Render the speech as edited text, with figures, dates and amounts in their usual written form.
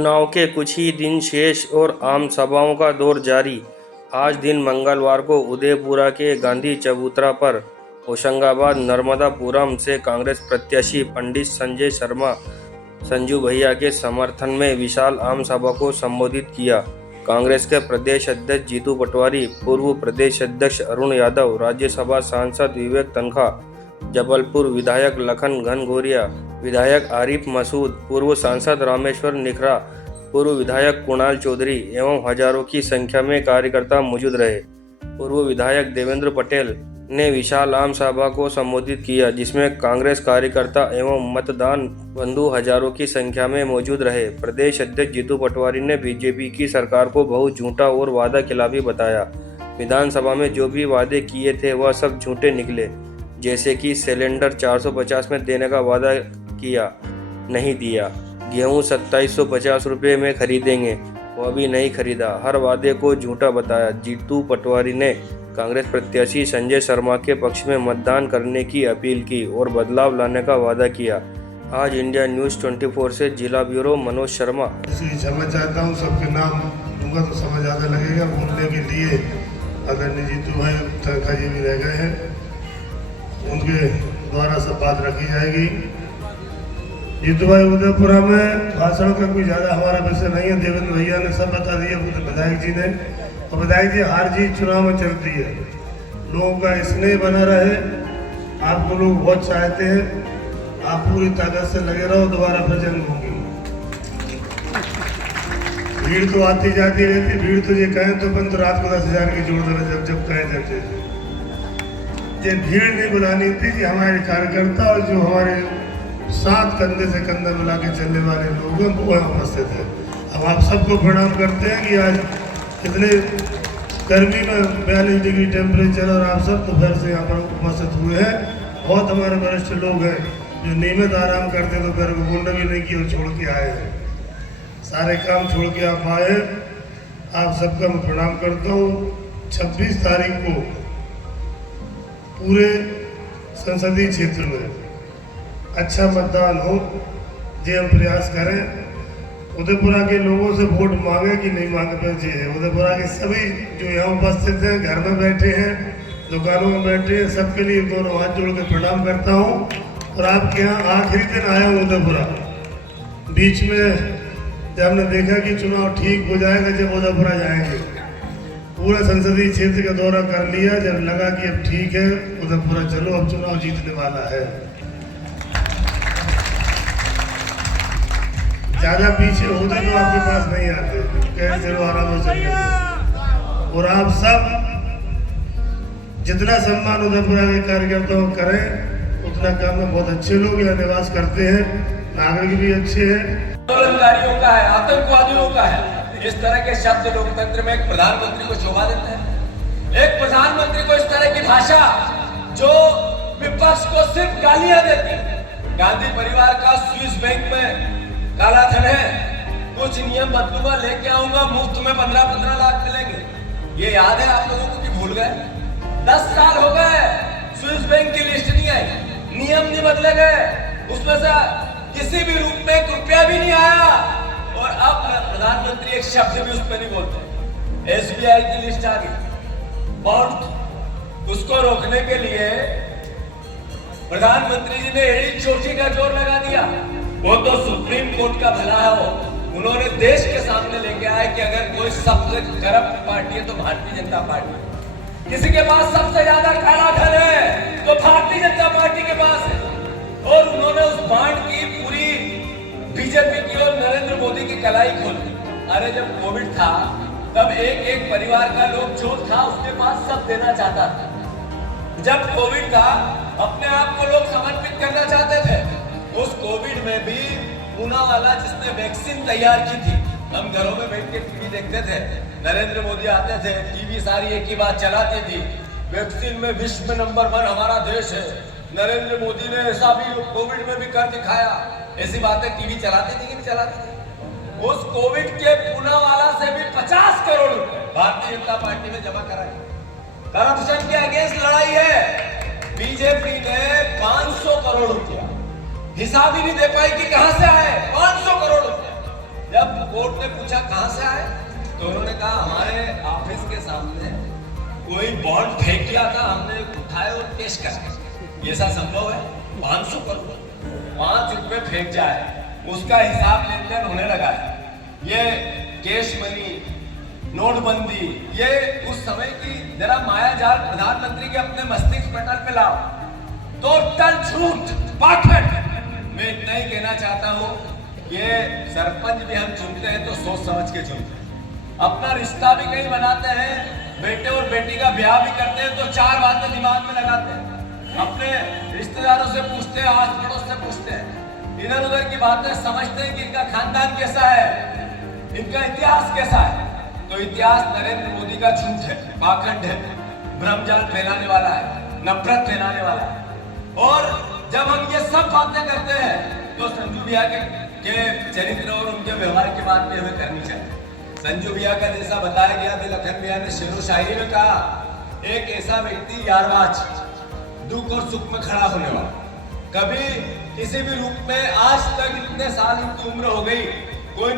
चुनाव के कुछ ही दिन शेष और आम सभाओं का दौर जारी। आज दिन मंगलवार को उदयपुरा के गांधी चबूतरा पर होशंगाबाद नर्मदापुरम से कांग्रेस प्रत्याशी पंडित संजय शर्मा संजू भैया के समर्थन में विशाल आम सभा को संबोधित किया। कांग्रेस के प्रदेश अध्यक्ष जीतू पटवारी, पूर्व प्रदेश अध्यक्ष अरुण यादव, राज्यसभा सांसद विवेक तन्खा, जबलपुर विधायक लखन घनघोरिया, विधायक आरिफ मसूद, पूर्व सांसद रामेश्वर निखरा, पूर्व विधायक कुणाल चौधरी एवं हजारों की संख्या में कार्यकर्ता मौजूद रहे। पूर्व विधायक देवेंद्र पटेल ने विशाल आम सभा को संबोधित किया, जिसमें कांग्रेस कार्यकर्ता एवं मतदान बंधु हजारों की संख्या में मौजूद रहे। प्रदेश अध्यक्ष जीतू पटवारी ने बीजेपी की सरकार को बहुत झूठा और वादा खिलाफी बताया। विधानसभा में जो भी वादे किए थे वह सब झूठे निकले, जैसे कि सिलेंडर 450 में देने का वादा किया, नहीं दिया। गेहूं 2750 रुपये में खरीदेंगे, वह भी नहीं खरीदा। हर वादे को झूठा बताया। जीतू पटवारी ने कांग्रेस प्रत्याशी संजय शर्मा के पक्ष में मतदान करने की अपील की और बदलाव लाने का वादा किया। आज इंडिया न्यूज़ 24 से जिला ब्यूरो मनोज शर्मा। क्षमा चाहता हूँ, सबके नाम दूंगा तो समझ ज़्यादा लगेगा। बोलने के लिए आदरणीय जीतू भाई तन्खा जी भी रह गए हैं, उनके द्वारा सब बात रखी जाएगी। जीतू भाई, उदयपुरा में भाषण का कोई ज़्यादा हमारा विषय नहीं है। देवेंद्र भैया ने सब बता दिया, विधायक जी ने। और विधायक जी, हार जीत चुनाव में चलती है, लोगों का स्नेह बना रहे, आपको लोग बहुत चाहते हैं। आप पूरी ताकत से लगे रहो, दोबारा फिर जंग होगी। भीड़ तो आती जाती रहती, भीड़ तो ये कहें तो बंद, तो रात को 10,000 की जोड़ देना, जब कहें जब ये भीड़ नहीं बुलानी थी। कि हमारे कार्यकर्ता और जो हमारे साथ कंधे से कंधा मिला के चलने वाले लोग हैं वो यहाँ उपस्थित है। अब आप सबको प्रणाम करते हैं कि आज कितने गर्मी में 42 डिग्री टेम्परेचर और आप सब दोपहर से यहाँ पर उपस्थित हुए हैं। बहुत हमारे वरिष्ठ लोग हैं जो नियमित आराम करते हैं, दोपहर को गुंडा भी नहीं किया और छोड़ के आए हैं। सारे काम छोड़ के आप आए, आप सबका मैं प्रणाम करता हूँ। 26 तारीख को पूरे संसदीय क्षेत्र में अच्छा मतदान हो, ये हम प्रयास करें। उदयपुरा के लोगों से वोट मांगे कि नहीं मांगे पर जी है। उदयपुरा के सभी जो यहाँ उपस्थित हैं, घर में बैठे हैं, दुकानों में बैठे हैं, सबके लिए दोनों हाथ जोड़ के प्रणाम करता हूँ। और आपके यहाँ आखिरी दिन आया हूँ उदयपुरा। बीच में जब हमने देखा कि चुनाव ठीक हो जाएगा, जब उदयपुरा जाएंगे, पूरा संसदीय क्षेत्र का दौरा कर लिया। जब लगा कि अब ठीक है, उदयपुरा चलो, अब चुनाव जीतने वाला है। ज्यादा पीछे होते तो आपके पास नहीं आते, कह चलो आराम से चलिए। और आप सब जितना सम्मान उदयपुरा के कार्यकर्ताओं को करें, उतना काम में बहुत अच्छे लोग यहाँ निवास करते हैं, नागरिक भी अच्छे हैं। आंदोलनकारियों का है, आतंकवादियों का है, इस तरह के शब्द लोकतंत्र में एक प्रधानमंत्री को शोभा देते हैं। एक प्रधानमंत्री को इस तरह की भाषा जो विपक्ष को सिर्फ गालियां देती है। गांधी परिवार का स्विस बैंक में काला धन है, कुछ नियम बदलूंगा, लेके आऊंगा, मुफ्त में 15-15 लाख मिलेंगे। ये याद है आप लोगों को कि भूल गए? 10 साल हो गए, स्विस बैंक की लिस्ट नहीं आई, नियम नहीं बदले गए, उसमें से किसी भी रूप में एक रुपया भी नहीं आया। और अब प्रधानमंत्री एक शब्द भी उसमें नहीं बोलते। SBI की लिस्ट आ गई, बॉन्ड, उसको रोकने के लिए प्रधानमंत्री जी ने एड़ी चोटी का जोर लगा दिया। वो तो सुप्रीम कोर्ट का भला है, उन्होंने देश के सामने लेके आए कि अगर कोई सबसे करप्ट पार्टी है तो भारतीय जनता पार्टी। किसी के पास सबसे ज्यादा काला धन है तो भारतीय जनता पार्टी के पास है। और उन्होंने उस बांड की पूरी बीजेपी की और नरेंद्र मोदी की कलाई खोली। अरे जब कोविड था तब एक परिवार का लोग जो था उसके पास सब देना चाहता था। जब कोविड था अपने आप को लोग समर्पित करना चाहते थे। उस कोविड में भी पूना वाला जिसने वैक्सीन तैयार की थी, हम घरों में बैठ के टीवी देखते थे, नरेंद्र मोदी आते थे, टीवी सारी एक ही बात चलाती थी, वैक्सीन में विश्व में नंबर 1 हमारा देश है। नरेंद्र मोदी ने ऐसा भी कोविड में भी कर दिखाया। ऐसी बातें टीवी चलाती थी कि नहीं चलाती थी? उस कोविड के पूना वाला से भी 50 करोड़ रुपए भारतीय जनता पार्टी में जमा कराए। करप्शन के अगेंस्ट लड़ाई है। बीजेपी ने 500 करोड़ रुपया हिसाब ही नहीं दे पाई कि कहां से आए 500 करोड़ रुपया। जब कोर्ट ने पूछा कहां से आए, तो उन्होंने कहा हमारे ऑफिस के सामने कोई बॉन्ड फेंक किया था, हमने उठाए और पेश करा। ये ऐसा संभव है? 500 करोड़ 5 रुपए फेंक जाए, उसका हिसाब लेन देन होने लगा है। ये कैश मनी, नोटबंदी, ये उस समय की जरा मायाजाल प्रधानमंत्री के अपने मस्तिष्क पटल पे लाओ। टोटल झूठ, पाखंड। मैं इतना ही कहना चाहता हूं, ये सरपंच भी हम चुनते हैं तो सोच समझ के चुनते हैं। अपना रिश्ता भी कहीं बनाते हैं, बेटे और बेटी का ब्याह भी करते हैं तो 4 बातें दिमाग में लगाते हैं। अपने रिश्तेदारों से पूछते हैं, आस पड़ोस से पूछते हैं, इधर उधर की बातें समझते हैं कि इनका खानदान कैसा है, इनका इतिहास कैसा है। तो इतिहास नरेंद्र मोदी का झूठ है, पाखंड है, भ्रमजाल फैलाने वाला है, नफरत फैलाने वाला है। और जब हम ये सब बातें करते हैं तो संजू भैया के चरित्र और उनके व्यवहार की बात भी हमें करनी चाहिए। संजू भैया का जैसा बताया गया, लखन भैया ने शेरो शायरी में कहा, एक ऐसा व्यक्ति यारवाज, दुख और सुख में खड़ा होने वाला, कभी किसी भी रूप में, आज तक इतने साल इनकी उम्र हो गई, कोई